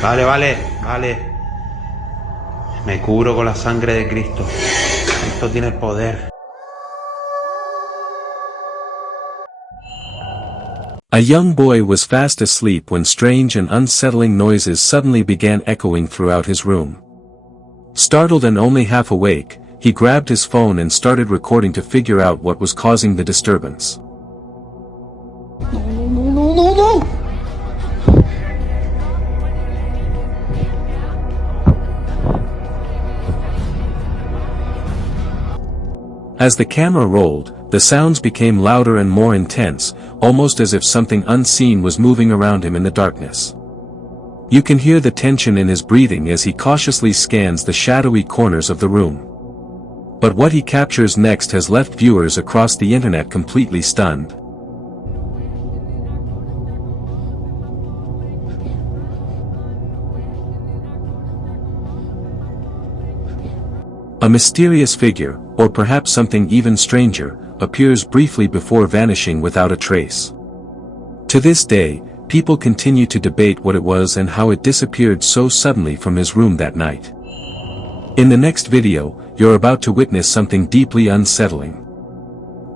Vale, vale, vale. Me cubro con la sangre de Cristo. Esto tiene poder. A young boy was fast asleep when strange and unsettling noises suddenly began echoing throughout his room. Startled and only half awake, he grabbed his phone and started recording to figure out what was causing the disturbance. No. As the camera rolled, the sounds became louder and more intense, almost as if something unseen was moving around him in the darkness. You can hear the tension in his breathing as he cautiously scans the shadowy corners of the room. But what he captures next has left viewers across the internet completely stunned. A mysterious figure, or perhaps something even stranger, appears briefly before vanishing without a trace. To this day, people continue to debate what it was and how it disappeared so suddenly from his room that night. In the next video, you're about to witness something deeply unsettling.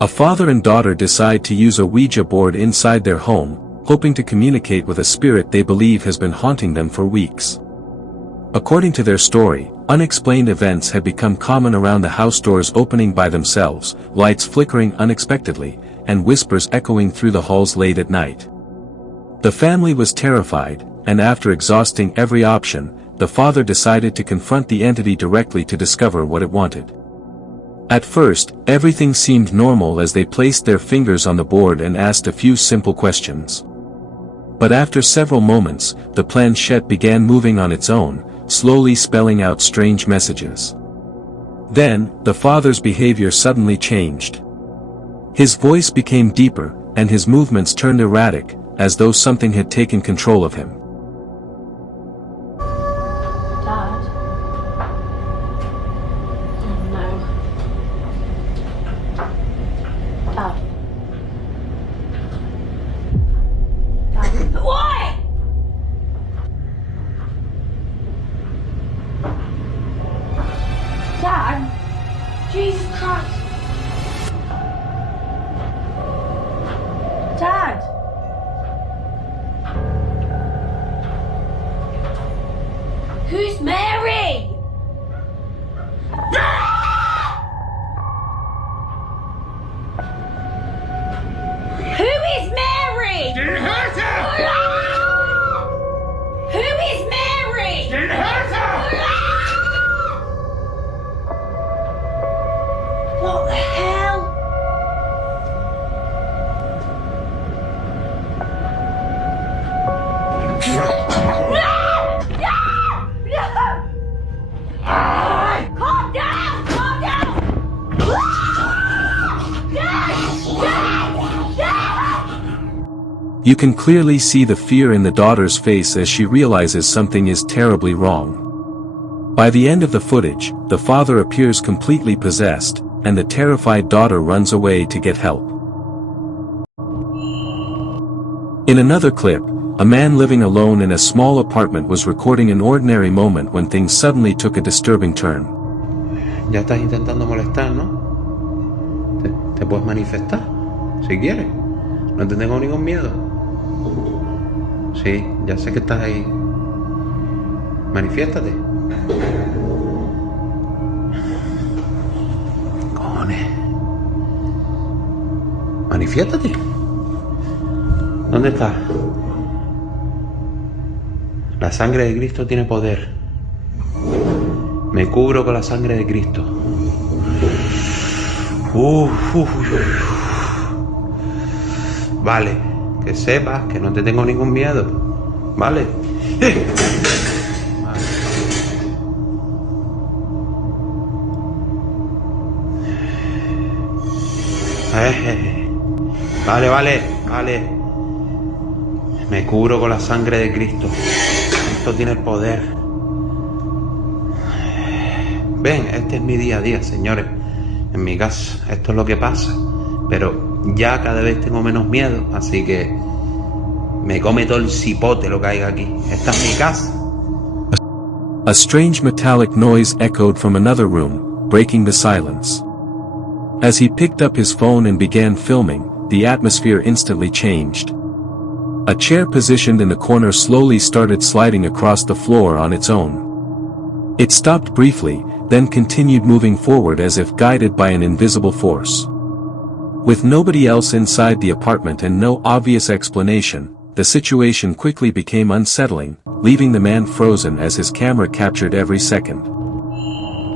A father and daughter decide to use a Ouija board inside their home, hoping to communicate with a spirit they believe has been haunting them for weeks. According to their story, unexplained events had become common around the house, doors opening by themselves, lights flickering unexpectedly, and whispers echoing through the halls late at night. The family was terrified, and after exhausting every option, the father decided to confront the entity directly to discover what it wanted. At first, everything seemed normal as they placed their fingers on the board and asked a few simple questions. But after several moments, the planchette began moving on its own, slowly spelling out strange messages. Then, the father's behavior suddenly changed. His voice became deeper, and his movements turned erratic, as though something had taken control of him. Dad? Oh no. Dad? Dad? What? Dad? Jesus Christ. Dad? Who's Mary? Who is Mary? Didn't hurt her! Who is Mary? Didn't hurt her! What the hell? Calm down! Calm down! You can clearly see the fear in the daughter's face as she realizes something is terribly wrong. By the end of the footage, the father appears completely possessed, and the terrified daughter runs away to get help. In another clip, a man living alone in a small apartment was recording an ordinary moment when things suddenly took a disturbing turn. Ya estás intentando molestar, ¿no? ¿Te puedes manifestar? Si quieres. No te tengo ningún miedo. Sí, ya sé que estás ahí. Manifiéstate. Cojones. Manifiéstate. ¿Dónde estás? La sangre de Cristo tiene poder. Me cubro con la sangre de Cristo. Vale, que sepas que no te tengo ningún miedo. Vale. Vale. Me cubro con la sangre de Cristo. Esto tiene poder. Ven, este es mi día a día, señores. En mi casa, esto es lo que pasa. Pero ya cada vez tengo menos miedo, así que me come todo el cipote lo que hay aquí. Esta es mi casa. A strange metallic noise echoed from another room, breaking the silence. As he picked up his phone and began filming, the atmosphere instantly changed. A chair positioned in the corner slowly started sliding across the floor on its own. It stopped briefly, then continued moving forward as if guided by an invisible force. With nobody else inside the apartment and no obvious explanation, the situation quickly became unsettling, leaving the man frozen as his camera captured every second.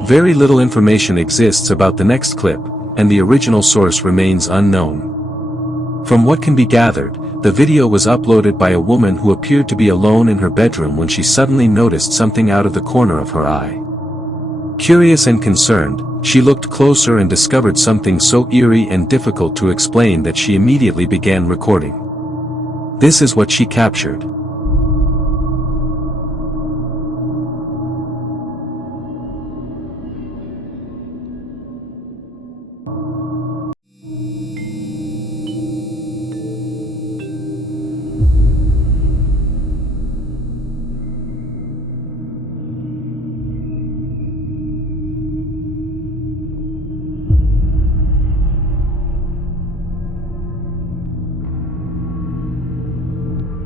Very little information exists about the next clip, and the original source remains unknown. From what can be gathered, the video was uploaded by a woman who appeared to be alone in her bedroom when she suddenly noticed something out of the corner of her eye. Curious and concerned, she looked closer and discovered something so eerie and difficult to explain that she immediately began recording. This is what she captured.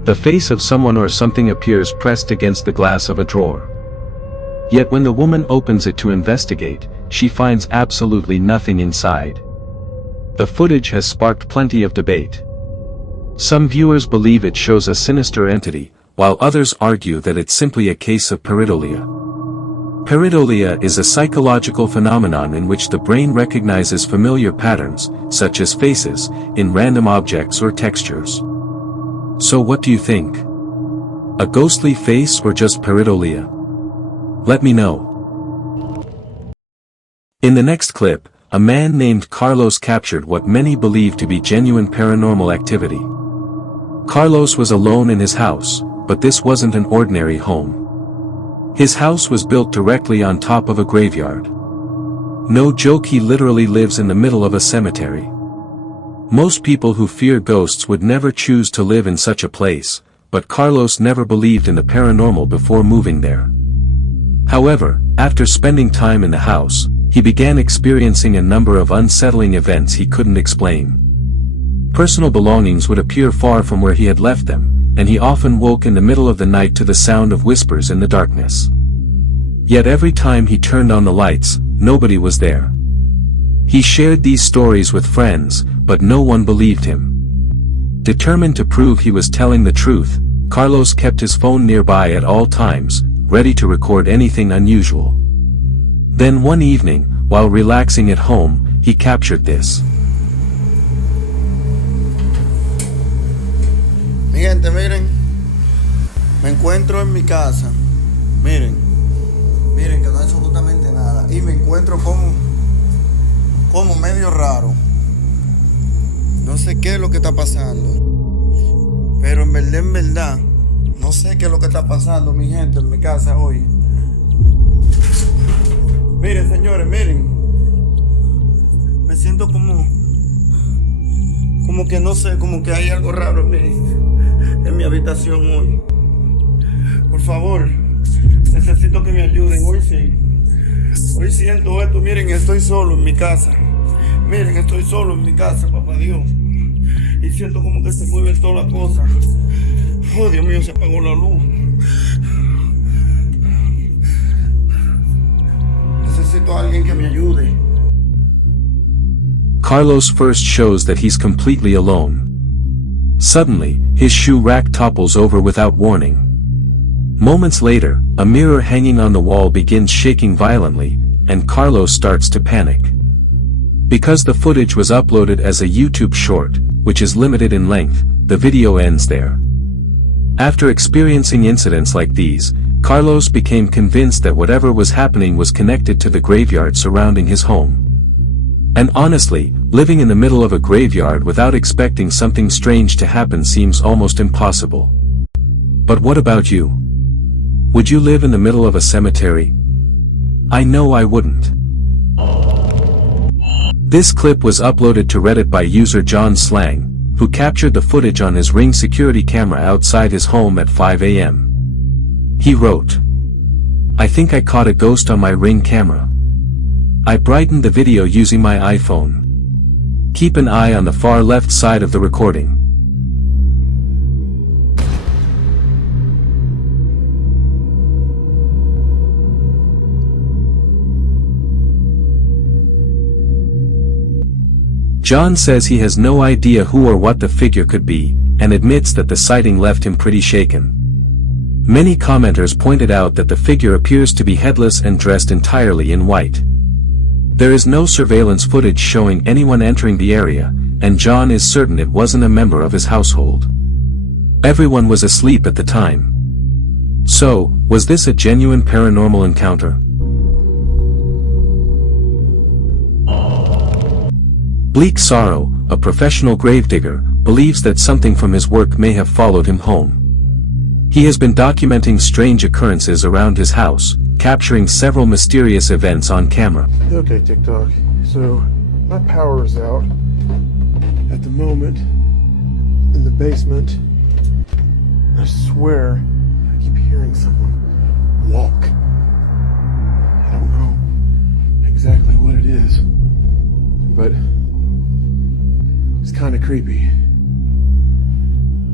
The face of someone or something appears pressed against the glass of a drawer. Yet when the woman opens it to investigate, she finds absolutely nothing inside. The footage has sparked plenty of debate. Some viewers believe it shows a sinister entity, while others argue that it's simply a case of pareidolia. Pareidolia is a psychological phenomenon in which the brain recognizes familiar patterns, such as faces, in random objects or textures. So what do you think? A ghostly face or just pareidolia? Let me know. In the next clip, a man named Carlos captured what many believe to be genuine paranormal activity. Carlos was alone in his house, but this wasn't an ordinary home. His house was built directly on top of a graveyard. No joke, he literally lives in the middle of a cemetery. Most people who fear ghosts would never choose to live in such a place, but Carlos never believed in the paranormal before moving there. However, after spending time in the house, he began experiencing a number of unsettling events he couldn't explain. Personal belongings would appear far from where he had left them, and he often woke in the middle of the night to the sound of whispers in the darkness. Yet every time he turned on the lights, nobody was there. He shared these stories with friends, but no one believed him. Determined to prove he was telling the truth, Carlos kept his phone nearby at all times, ready to record anything unusual. Then one evening, while relaxing at home, he captured this. Mi gente, miren, me encuentro en mi casa, miren que no hay absolutamente nada, y me encuentro como medio raro. No sé qué es lo que está pasando, pero en verdad, no sé qué es lo que está pasando, mi gente, en mi casa hoy. Miren, señores, miren, me siento como que no sé, como que hay algo raro en mi habitación hoy. Por favor, necesito que me ayuden, hoy sí. Hoy siento esto, miren, estoy solo en mi casa. Miren, estoy solo en mi casa, papá Dios. Y siento como que se mueven todas las cosas. Oh, Dios mío, se apagó la luz. Necesito a alguien que me ayude. Carlos first shows that he's completely alone. Suddenly, his shoe rack topples over without warning. Moments later, a mirror hanging on the wall begins shaking violently, and Carlos starts to panic. Because the footage was uploaded as a YouTube short, which is limited in length, the video ends there. After experiencing incidents like these, Carlos became convinced that whatever was happening was connected to the graveyard surrounding his home. And honestly, living in the middle of a graveyard without expecting something strange to happen seems almost impossible. But what about you? Would you live in the middle of a cemetery? I know I wouldn't. This clip was uploaded to Reddit by user John Slang, who captured the footage on his Ring security camera outside his home at 5 a.m. He wrote, I think I caught a ghost on my Ring camera. I brightened the video using my iPhone. Keep an eye on the far left side of the recording. John says he has no idea who or what the figure could be, and admits that the sighting left him pretty shaken. Many commenters pointed out that the figure appears to be headless and dressed entirely in white. There is no surveillance footage showing anyone entering the area, and John is certain it wasn't a member of his household. Everyone was asleep at the time. So, was this a genuine paranormal encounter? Bleak Sorrow, a professional gravedigger, believes that something from his work may have followed him home. He has been documenting strange occurrences around his house, capturing several mysterious events on camera. Okay, TikTok. So, my power is out at the moment in the basement. I swear I keep hearing someone walk. I don't know exactly what it is, but it's kind of creepy.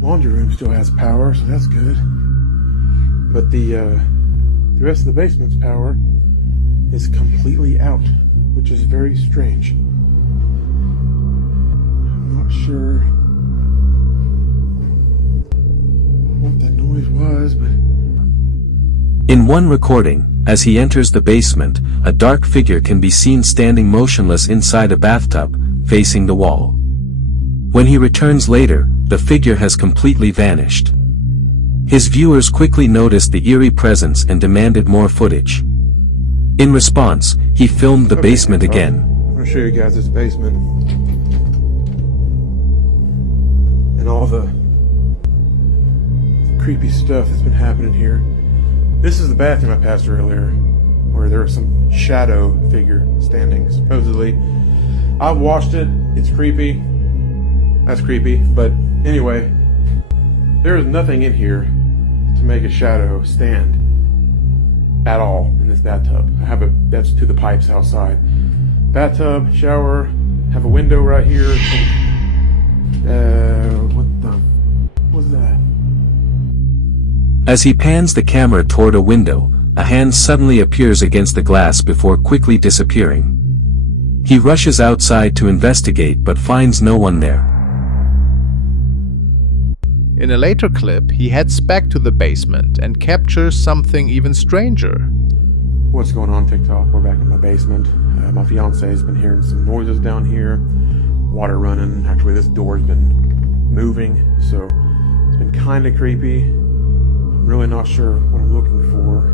Laundry room still has power, so that's good. But the rest of the basement's power is completely out, which is very strange. I'm not sure what that noise was, but... In one recording, as he enters the basement, a dark figure can be seen standing motionless inside a bathtub, facing the wall. When he returns later, the figure has completely vanished. His viewers quickly noticed the eerie presence and demanded more footage. In response, he filmed the basement again. I'm gonna show you guys this basement. And all the creepy stuff that's been happening here. This is the bathroom I passed earlier, where there was some shadow figure standing, supposedly. I've watched it, it's creepy. That's creepy, but anyway, there is nothing in here to make a shadow stand at all in this bathtub. That's to the pipes outside. Bathtub, shower, have a window right here. What the was that? As he pans the camera toward a window, a hand suddenly appears against the glass before quickly disappearing. He rushes outside to investigate but finds no one there. In a later clip, he heads back to the basement and captures something even stranger. What's going on, TikTok? We're back in my basement. My fiance's been hearing some noises down here. Water running. Actually, this door's been moving, so it's been kind of creepy. I'm really not sure what I'm looking for.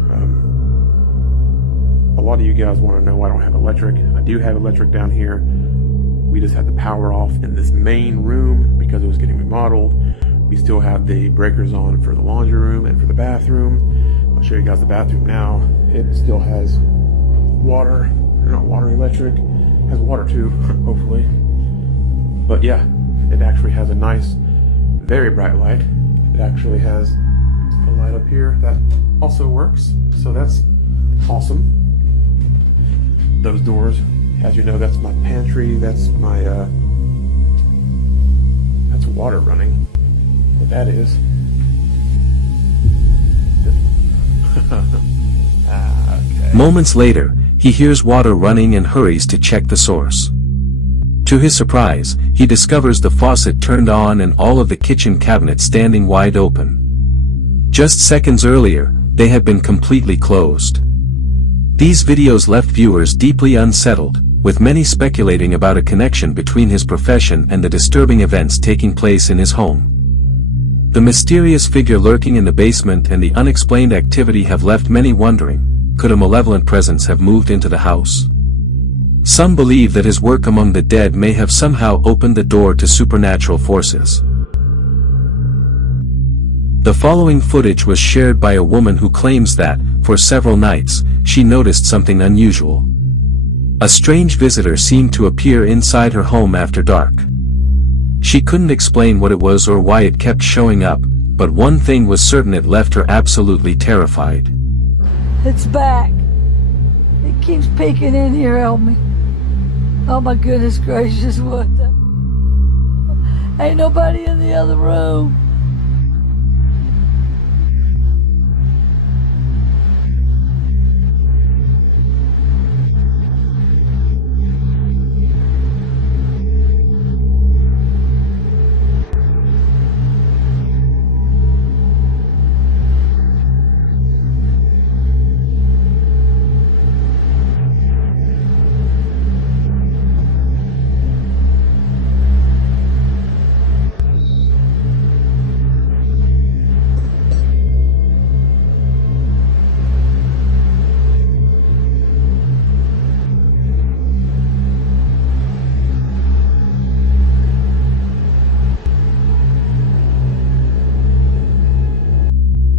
A lot of you guys want to know I don't have electric. I do have electric down here. We just had the power off in this main room because it was getting remodeled. We still have the breakers on for the laundry room and for the bathroom. I'll show you guys the bathroom now. It still has water, or not water, electric. It has water too, hopefully. But yeah, it actually has a nice, very bright light. It actually has a light up here that also works, so that's awesome. Those doors, as you know, that's my pantry, that's my, that's water running. What that is. Okay. Moments later, he hears water running and hurries to check the source. To his surprise, he discovers the faucet turned on and all of the kitchen cabinets standing wide open. Just seconds earlier, they had been completely closed. These videos left viewers deeply unsettled, with many speculating about a connection between his profession and the disturbing events taking place in his home. The mysterious figure lurking in the basement and the unexplained activity have left many wondering, could a malevolent presence have moved into the house? Some believe that his work among the dead may have somehow opened the door to supernatural forces. The following footage was shared by a woman who claims that, for several nights, she noticed something unusual. A strange visitor seemed to appear inside her home after dark. She couldn't explain what it was or why it kept showing up, but one thing was certain: it left her absolutely terrified. It's back. It keeps peeking in here on me. Oh my goodness gracious, what the? Ain't nobody in the other room.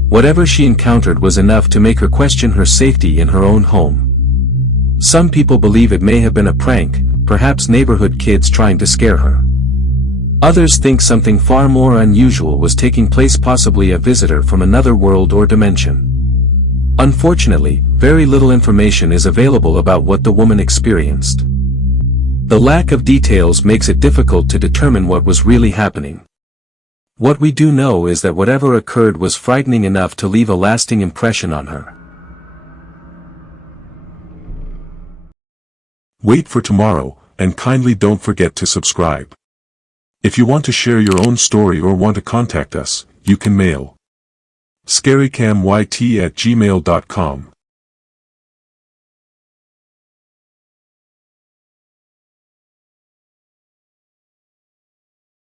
Whatever she encountered was enough to make her question her safety in her own home. Some people believe it may have been a prank, perhaps neighborhood kids trying to scare her. Others think something far more unusual was taking place, possibly a visitor from another world or dimension. Unfortunately, very little information is available about what the woman experienced. The lack of details makes it difficult to determine what was really happening. What we do know is that whatever occurred was frightening enough to leave a lasting impression on her. Wait for tomorrow, and kindly don't forget to subscribe. If you want to share your own story or want to contact us, you can mail scarycamyt@gmail.com.